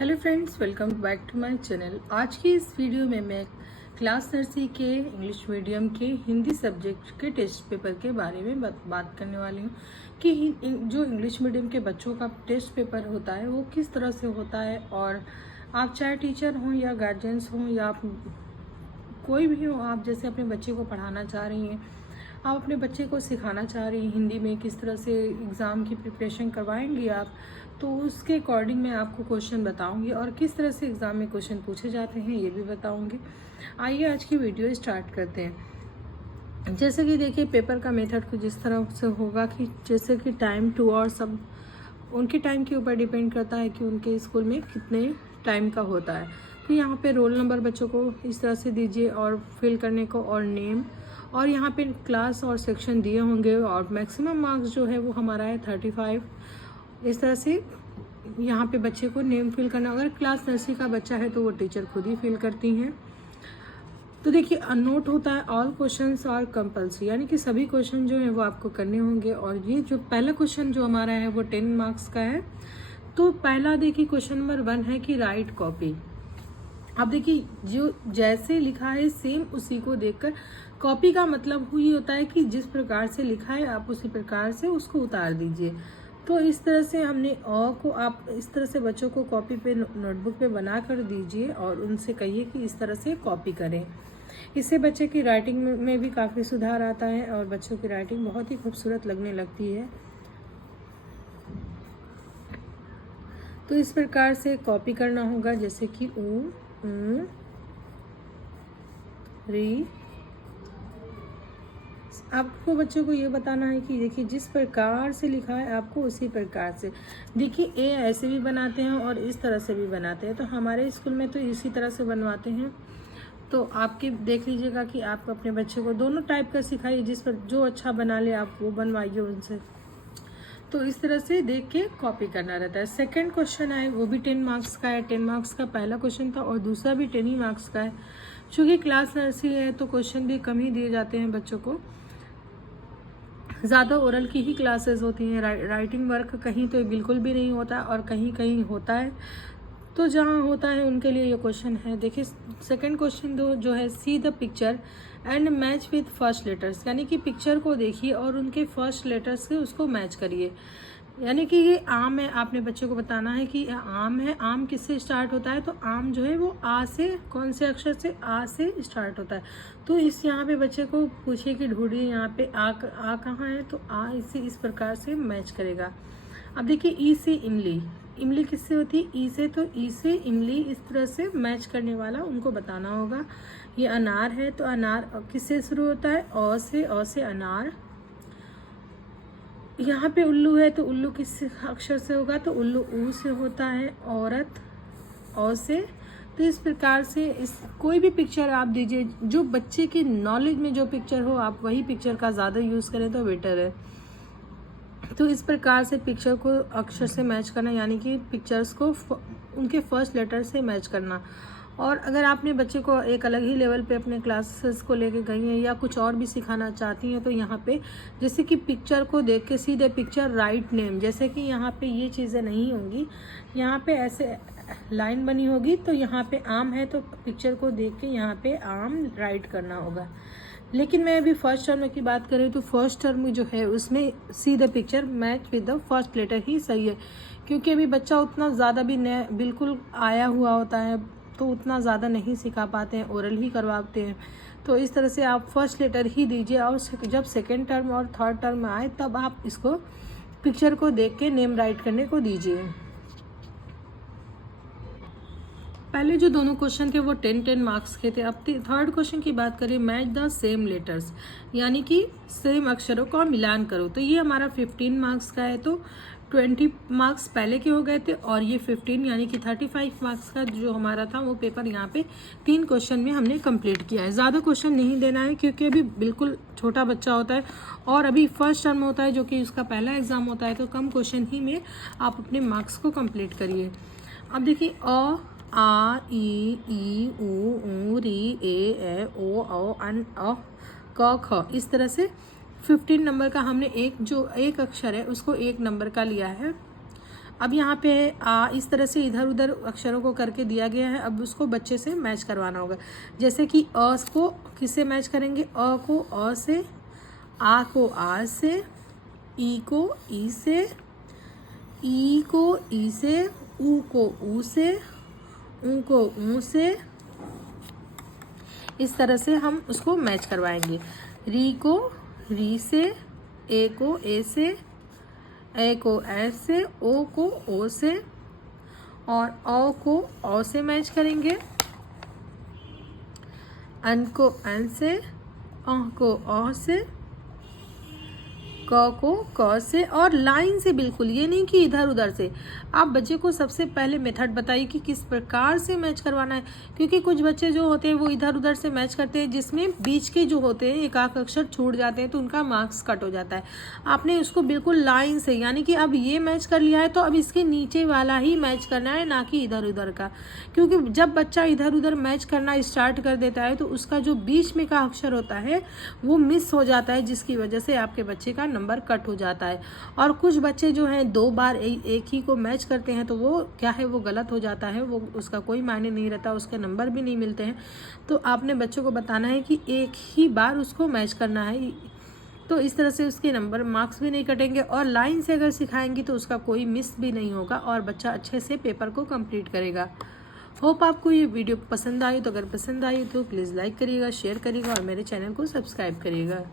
Hello friends, welcome back to my channel. आज की इस वीडियो में मैं क्लास नर्सरी के इंग्लिश मीडियम के हिंदी सब्जेक्ट के टेस्ट पेपर के बारे में बात करने वाली हूँ कि जो इंग्लिश मीडियम के बच्चों का टेस्ट पेपर होता है वो किस तरह से होता है। और आप चाहे टीचर हों या गार्जियंस हों या आप कोई भी हो, आप जैसे अपने बच्चे को पढ़ाना चाह रही हैं, आप अपने बच्चे को सिखाना चाह रही हैं हिंदी में किस तरह से एग्ज़ाम की प्रिपरेशन करवाएंगी आप, तो उसके अकॉर्डिंग मैं आपको क्वेश्चन बताऊंगी और किस तरह से एग्ज़ाम में क्वेश्चन पूछे जाते हैं ये भी बताऊंगी। आइए आज की वीडियो स्टार्ट करते हैं। जैसे कि देखिए, पेपर का मेथड कुछ इस तरह से होगा कि जैसे कि टाइम 2 और सब उनके टाइम के ऊपर डिपेंड करता है कि उनके स्कूल में कितने टाइम का होता है। तो यहाँ पे रोल नंबर बच्चों को इस तरह से दीजिए और फिल करने को, और नेम, और यहाँ पे क्लास और सेक्शन दिए होंगे, और मैक्सिमम मार्क्स जो है वो हमारा है 35। इस तरह से यहाँ पे बच्चे को नेम फिल करना। अगर क्लास नर्सरी का बच्चा है तो वो टीचर खुद ही फिल करती हैं। तो देखिए, नोट होता है ऑल क्वेश्चंस आर कंपल्सरी, यानी कि सभी क्वेश्चन जो है वो आपको करने होंगे। और ये जो पहला क्वेश्चन जो हमारा है वो 10 मार्क्स का है। तो पहला देखिए, क्वेश्चन नंबर 1 है कि राइट कॉपी। अब देखिए, जो जैसे लिखा है सेम उसी को देखकर कॉपी का मतलब ही होता है कि जिस प्रकार से लिखा है आप उसी प्रकार से उसको उतार दीजिए। तो इस तरह से हमने को आप इस तरह से बच्चों को कॉपी पे नोटबुक पे बना कर दीजिए और उनसे कहिए कि इस तरह से कॉपी करें। इससे बच्चे की राइटिंग में भी काफ़ी सुधार आता है और बच्चों की राइटिंग बहुत ही खूबसूरत लगने लगती है। तो इस प्रकार से कॉपी करना होगा, जैसे कि री। आपको बच्चों को ये बताना है कि देखिए, जिस प्रकार से लिखा है आपको उसी प्रकार से देखिए। ए ऐसे भी बनाते हैं और इस तरह से भी बनाते हैं, तो हमारे स्कूल में तो इसी तरह से बनवाते हैं। तो आपके देख लीजिएगा कि आप अपने बच्चे को दोनों टाइप का सिखाइए, जिस पर जो अच्छा बना ले आप वो बनवाइए उनसे। तो इस तरह से देख के कॉपी करना रहता है। सेकंड क्वेश्चन है वो भी 10 मार्क्स का है। 10 मार्क्स का पहला क्वेश्चन था और दूसरा भी 10 ही मार्क्स का है। चूँकि क्लास नर्सरी है तो क्वेश्चन भी कम ही दिए जाते हैं बच्चों को, ज़्यादा ओरल की ही क्लासेस होती हैं। राइटिंग वर्क कहीं तो बिल्कुल भी नहीं होता और कहीं कहीं होता है। तो जहाँ होता है उनके लिए ये क्वेश्चन है। देखिए, सेकंड क्वेश्चन जो है, सी the picture and match with first letters, यानी कि पिक्चर को देखिए और उनके फर्स्ट लेटर्स से उसको मैच करिए। यानी कि ये आम है, आपने बच्चों को बताना है कि आम है। आम किससे स्टार्ट होता है? तो आम जो है वो आ से, कौन से अक्षर से? आ से स्टार्ट होता है। तो इस यहाँ पे बच्चे को पूछिए कि ढूंढिए यहाँ पे आ कहाँ है, तो आ इसे इस प्रकार से मैच करेगा। अब देखिए, ई से इमली। इमली किससे होती है? ई से। तो ई से इमली इस तरह से मैच करने वाला उनको बताना होगा। ये अनार है तो अनार किससे शुरू होता है? अ से। अ से अनार। यहाँ पे उल्लू है तो उल्लू किस अक्षर से होगा? तो उल्लू ऊ से होता है। औरत औ से। तो इस प्रकार से इस कोई भी पिक्चर आप दीजिए, जो बच्चे की नॉलेज में जो पिक्चर हो आप वही पिक्चर का ज़्यादा यूज़ करें तो बेटर है। तो इस प्रकार से पिक्चर को अक्षर से मैच करना, यानी कि पिक्चर्स को उनके फर्स्ट लेटर से मैच करना। और अगर आपने बच्चे को एक अलग ही लेवल पे अपने क्लासेस को लेके गई हैं या कुछ और भी सिखाना चाहती हैं, तो यहाँ पे जैसे कि पिक्चर को देख के सीधे पिक्चर राइट नेम, जैसे कि यहाँ पे ये चीज़ें नहीं होंगी, यहाँ पे ऐसे लाइन बनी होगी। तो यहाँ पे आम है तो पिक्चर को देख के यहाँ पे आम राइट करना होगा। लेकिन मैं अभी फर्स्ट टर्म की बात करें तो फर्स्ट टर्म जो है उसमें see the picture match with the first letter ही सही है, क्योंकि अभी बच्चा उतना ज़्यादा भी बिल्कुल आया हुआ होता है तो उतना ज़्यादा नहीं सिखा पाते हैं, ओरल ही करवाते हैं। तो इस तरह से आप फर्स्ट लेटर ही दीजिए और जब सेकेंड टर्म और थर्ड टर्म में आए तब आप इसको पिक्चर को देख के नेम राइट करने को दीजिए। पहले जो दोनों क्वेश्चन थे वो 10-10 मार्क्स के थे। अब थर्ड क्वेश्चन की बात करें, मैच द सेम लेटर्स, यानी कि सेम अक्षरों का मिलान करो। तो ये हमारा 15 मार्क्स का है। तो 20 मार्क्स पहले के हो गए थे और ये 15 यानी कि 35 मार्क्स का जो हमारा था वो पेपर यहाँ पे 3 क्वेश्चन में हमने कंप्लीट किया है। ज़्यादा क्वेश्चन नहीं देना है क्योंकि अभी बिल्कुल छोटा बच्चा होता है और अभी फर्स्ट टर्म होता है जो कि उसका पहला एग्जाम होता है। तो कम क्वेश्चन ही में आप अपने मार्क्स को कंप्लीट करिए। अब देखिए, आ ई ऊ री ए ओ अन क ख, इस तरह से 15 नंबर का हमने एक अक्षर है उसको 1 नंबर का लिया है। अब यहाँ पे इस तरह से इधर उधर अक्षरों को करके दिया गया है। अब उसको बच्चे से मैच करवाना होगा। जैसे कि अ को किससे मैच करेंगे, अ को अ से, आ को आ से, ई को ई से, ई को ई से, ऊ को ऊ से, ऊ को ऊ से, इस तरह से हम उसको मैच करवाएंगे। री को री से, ए को ए से, ए को ए से, ओ को ओ से, और औ को औ से मैच करेंगे। अन को अन से, अह को अह से, क को क से, और लाइन से, बिल्कुल ये नहीं कि इधर उधर से। आप बच्चे को सबसे पहले मेथड बताइए कि किस प्रकार से मैच करवाना है, क्योंकि कुछ बच्चे जो होते हैं वो इधर उधर से मैच करते हैं, जिसमें बीच के जो होते हैं एक आध अक्षर छूट जाते हैं तो उनका मार्क्स कट हो जाता है। आपने उसको बिल्कुल लाइन से, यानी कि अब ये मैच कर लिया है तो अब इसके नीचे वाला ही मैच करना है, ना कि इधर उधर का। क्योंकि जब बच्चा इधर उधर मैच करना स्टार्ट कर देता है तो उसका जो बीच में का अक्षर होता है वो मिस हो जाता है, जिसकी वजह से आपके बच्चे का नंबर कट हो जाता है। और कुछ बच्चे जो हैं 2 बार एक ही को मैच करते हैं तो वो क्या है, वो गलत हो जाता है, वो उसका कोई मायने नहीं रहता, उसके नंबर भी नहीं मिलते हैं। तो आपने बच्चों को बताना है कि एक ही बार उसको मैच करना है, तो इस तरह से उसके नंबर मार्क्स भी नहीं कटेंगे। और लाइन से अगर सिखाएंगी तो उसका कोई मिस भी नहीं होगा और बच्चा अच्छे से पेपर को कंप्लीट करेगा। होप आपको ये वीडियो पसंद आई, तो अगर पसंद आई तो प्लीज़ लाइक करिएगा, शेयर करिएगा और मेरे चैनल को सब्सक्राइब करिएगा।